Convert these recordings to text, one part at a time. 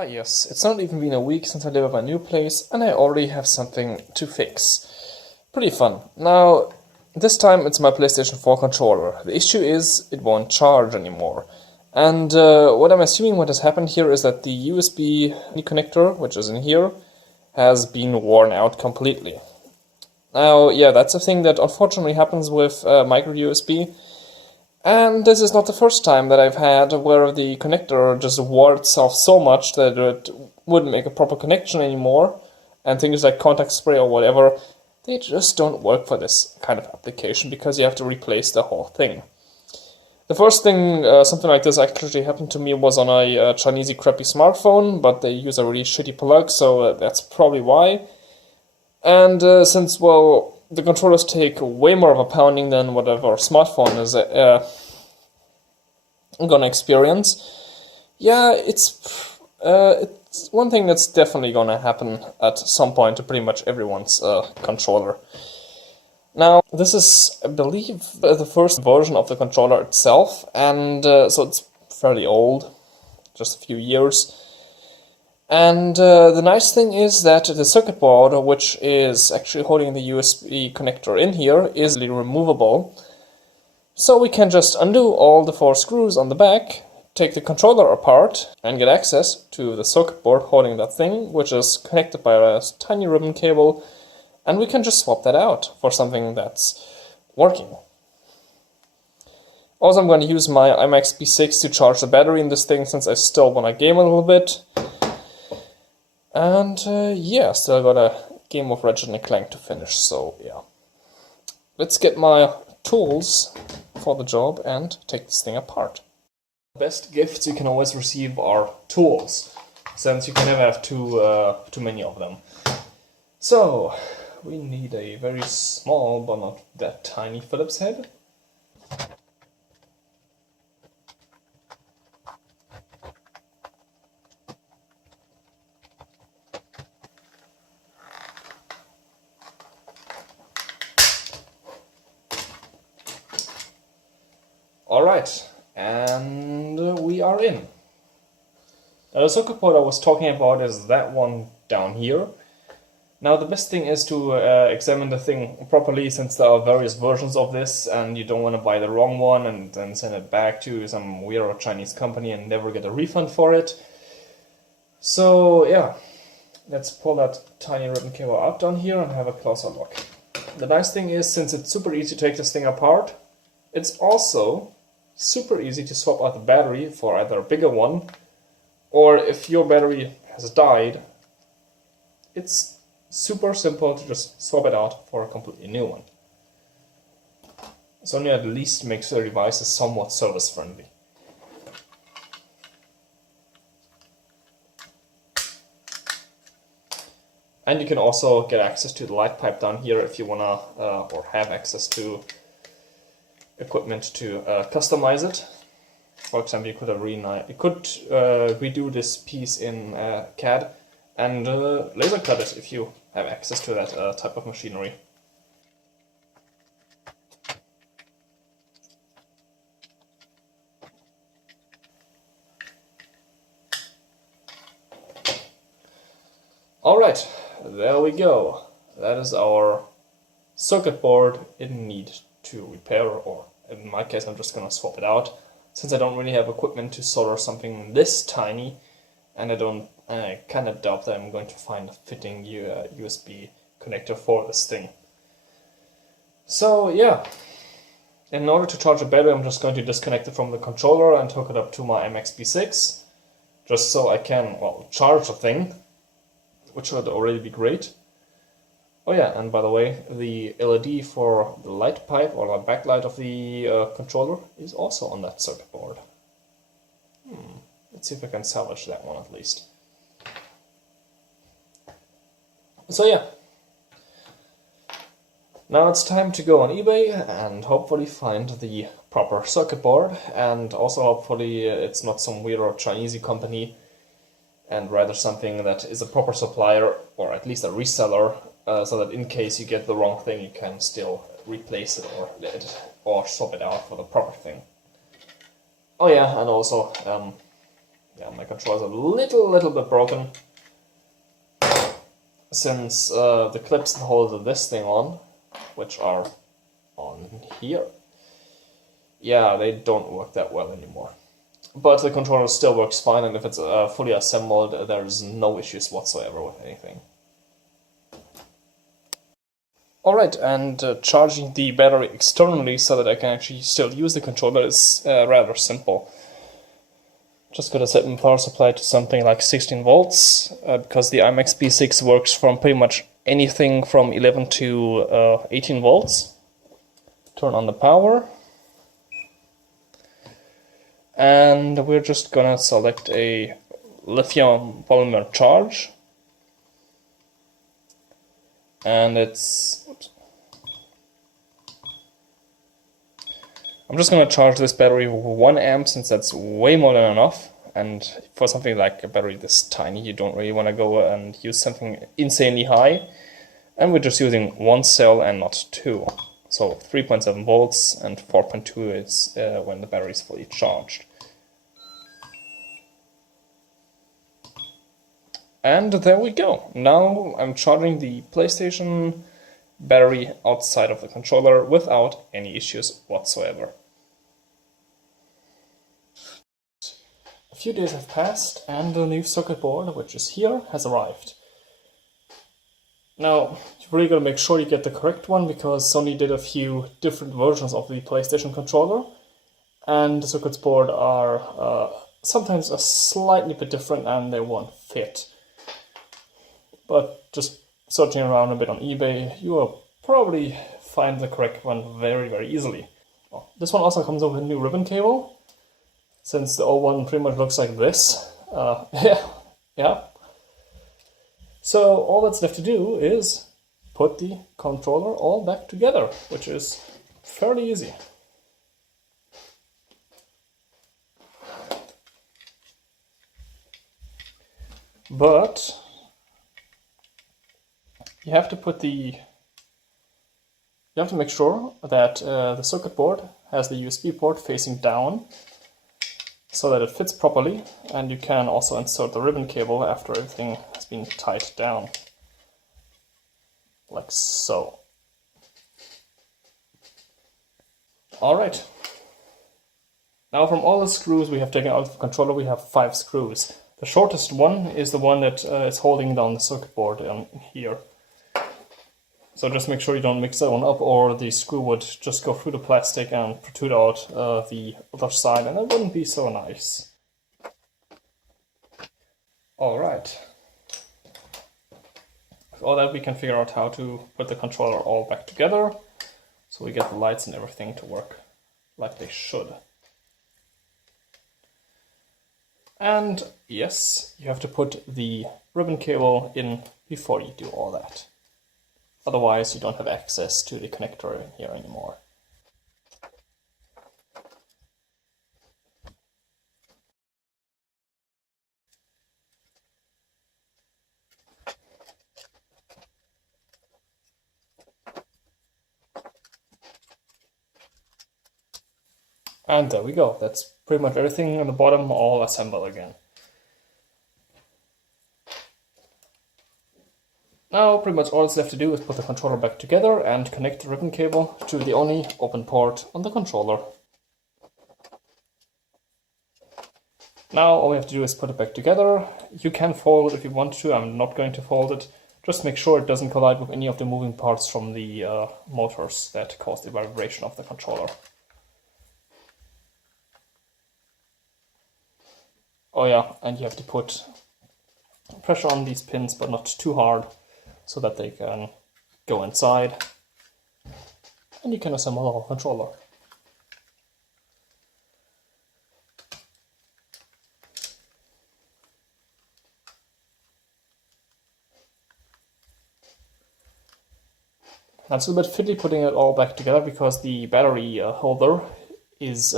Ah yes, it's not even been a week since I live at my new place and I already have something to fix. Pretty fun. Now, this time it's my PlayStation 4 controller. The issue is it won't charge anymore. And what I'm assuming what has happened here is that the USB connector, which is in here, has been worn out completely. Now, yeah, that's a thing that unfortunately happens with micro USB. And this is not the first time that I've had where the connector just wore itself so much that it wouldn't make a proper connection anymore, and things like contact spray or whatever, they just don't work for this kind of application because you have to replace the whole thing. The first thing something like this actually happened to me was on a Chinese crappy smartphone, but they use a really shitty plug, so that's probably why. And since, well, the controllers take way more of a pounding than whatever smartphone is gonna experience. Yeah, it's one thing that's definitely gonna happen at some point to pretty much everyone's controller. Now, this is, I believe, the first version of the controller itself, and so it's fairly old, just a few years. And the nice thing is that the circuit board, which is actually holding the USB connector in here, is removable. So we can just undo all the 4 screws on the back, take the controller apart, and get access to the circuit board holding that thing, which is connected by a tiny ribbon cable, and we can just swap that out for something that's working. Also, I'm going to use my iMac P6 to charge the battery in this thing since I still want to game a little bit. And yeah, still got a game of Ratchet & Clank to finish, so yeah. Let's get my tools for the job and take this thing apart. The best gifts you can always receive are tools, since you can never have too many of them. So, we need a very small, but not that tiny Phillips head. Alright, and we are in. Now, the circuit board I was talking about is that one down here. Now, the best thing is to examine the thing properly, since there are various versions of this and you don't want to buy the wrong one and then send it back to some weird Chinese company and never get a refund for it. So yeah, let's pull that tiny ribbon cable out down here and have a closer look. The nice thing is, since it's super easy to take this thing apart, it's also super easy to swap out the battery for either a bigger one, or if your battery has died, it's super simple to just swap it out for a completely new one. So at least makes the device somewhat service friendly. And you can also get access to the light pipe down here if you wanna or have access to equipment to customize it. For example, you could redo this piece in CAD and laser cut it if you have access to that type of machinery. Alright, there we go. That is our circuit board in need to repair, or in my case I'm just gonna swap it out, since I don't really have equipment to solder something this tiny, and I kind of doubt that I'm going to find a fitting USB connector for this thing. So yeah, in order to charge the battery I'm just going to disconnect it from the controller and hook it up to my iMac P6, just so I can, well, charge the thing, which would already be great. Oh yeah, and by the way, the LED for the light pipe or the backlight of the controller is also on that circuit board. Let's see if I can salvage that one at least. So yeah, now it's time to go on eBay and hopefully find the proper circuit board, and also hopefully it's not some weird Chinese company and rather something that is a proper supplier or at least a reseller, so that in case you get the wrong thing you can still replace it or swap it out for the proper thing. Oh yeah, and also Yeah, my controller's a little bit broken. Since the clips that hold this thing on, which are on here, yeah, they don't work that well anymore. But the controller still works fine, and if it's fully assembled, there's no issues whatsoever with anything. Alright, and charging the battery externally so that I can actually still use the controller is rather simple. Just gotta set my power supply to something like 16 volts, because the IMAX P6 works from pretty much anything from 11 to 18 volts. Turn on the power. And we're just gonna select a lithium polymer charge. And it's... Oops. I'm just gonna charge this battery with 1 amp since that's way more than enough. And for something like a battery this tiny, you don't really want to go and use something insanely high. And we're just using 1 cell and not 2. So 3.7 volts and 4.2 is when the battery is fully charged. And there we go. Now I'm charging the PlayStation battery outside of the controller without any issues whatsoever. A few days have passed and the new circuit board, which is here, has arrived. Now, you really gotta make sure you get the correct one because Sony did a few different versions of the PlayStation controller, and the circuits board are sometimes a slightly bit different and they won't fit. But just searching around a bit on eBay, you will probably find the correct one very easily. Well, this one also comes with a new ribbon cable, since the old one pretty much looks like this. Yeah. So all that's left to do is put the controller all back together, which is fairly easy. But you have to make sure that the circuit board has the USB port facing down so that it fits properly, and you can also insert the ribbon cable after everything has been tied down, like so. Alright. Now from all the screws we have taken out of the controller, we have 5 screws. The shortest one is the one that is holding down the circuit board here. So just make sure you don't mix that one up, or the screw would just go through the plastic and protrude out the other side, and that wouldn't be so nice. Alright. With all that, we can figure out how to put the controller all back together, so we get the lights and everything to work like they should. And yes, you have to put the ribbon cable in before you do all that. Otherwise, you don't have access to the connector in here anymore. And there we go. That's pretty much everything on the bottom, all assembled again. Now pretty much all that's left to do is put the controller back together and connect the ribbon cable to the only open port on the controller. Now all we have to do is put it back together. You can fold it if you want to, I'm not going to fold it. Just make sure it doesn't collide with any of the moving parts from the motors that cause the vibration of the controller. Oh yeah, and you have to put pressure on these pins, but not too hard, so that they can go inside, and you can assemble the whole controller. It's a bit fiddly putting it all back together because the battery holder is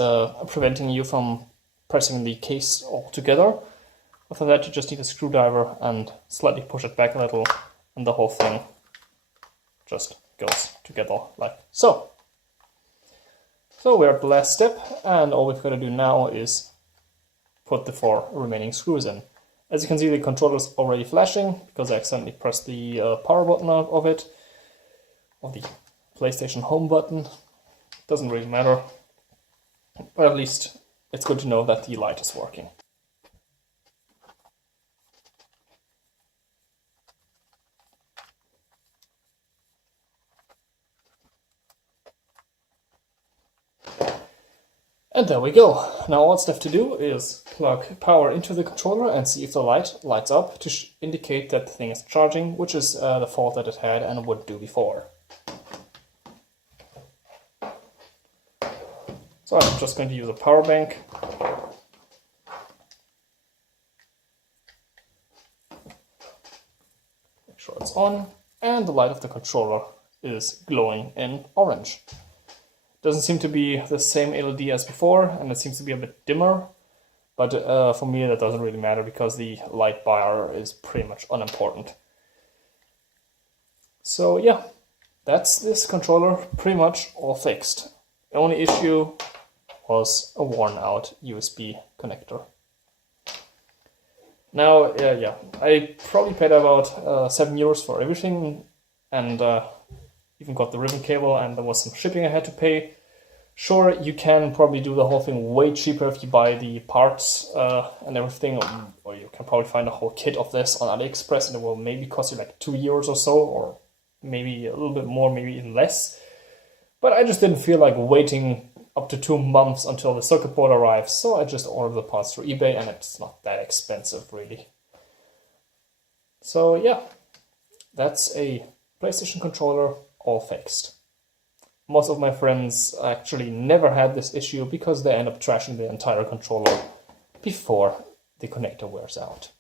preventing you from pressing the case all together. After that, you just need a screwdriver and slightly push it back a little, and the whole thing just goes together like so. So we're at the last step, and all we've got to do now is put the 4 remaining screws in. As you can see, the controller is already flashing because I accidentally pressed the power button of it, or the PlayStation Home button. Doesn't really matter, but at least it's good to know that the light is working. And there we go. Now all it's left to do is plug power into the controller and see if the light lights up to indicate that the thing is charging, which is the fault that it had and would do before. So I'm just going to use a power bank. Make sure it's on, and the light of the controller is glowing in orange. Doesn't seem to be the same LED as before, and it seems to be a bit dimmer, but for me that doesn't really matter because the light bar is pretty much unimportant. So yeah, that's this controller pretty much all fixed. The only issue was a worn out USB connector. Now, yeah, I probably paid about €7 for everything, and even got the ribbon cable, and there was some shipping I had to pay. Sure, you can probably do the whole thing way cheaper if you buy the parts and everything, or you can probably find a whole kit of this on AliExpress, and it will maybe cost you like €2 or so, or maybe a little bit more, maybe even less. But I just didn't feel like waiting up to 2 months until the circuit board arrives, so I just ordered the parts through eBay, and it's not that expensive really. So yeah, that's a PlayStation controller all fixed. Most of my friends actually never had this issue because they end up trashing the entire controller before the connector wears out.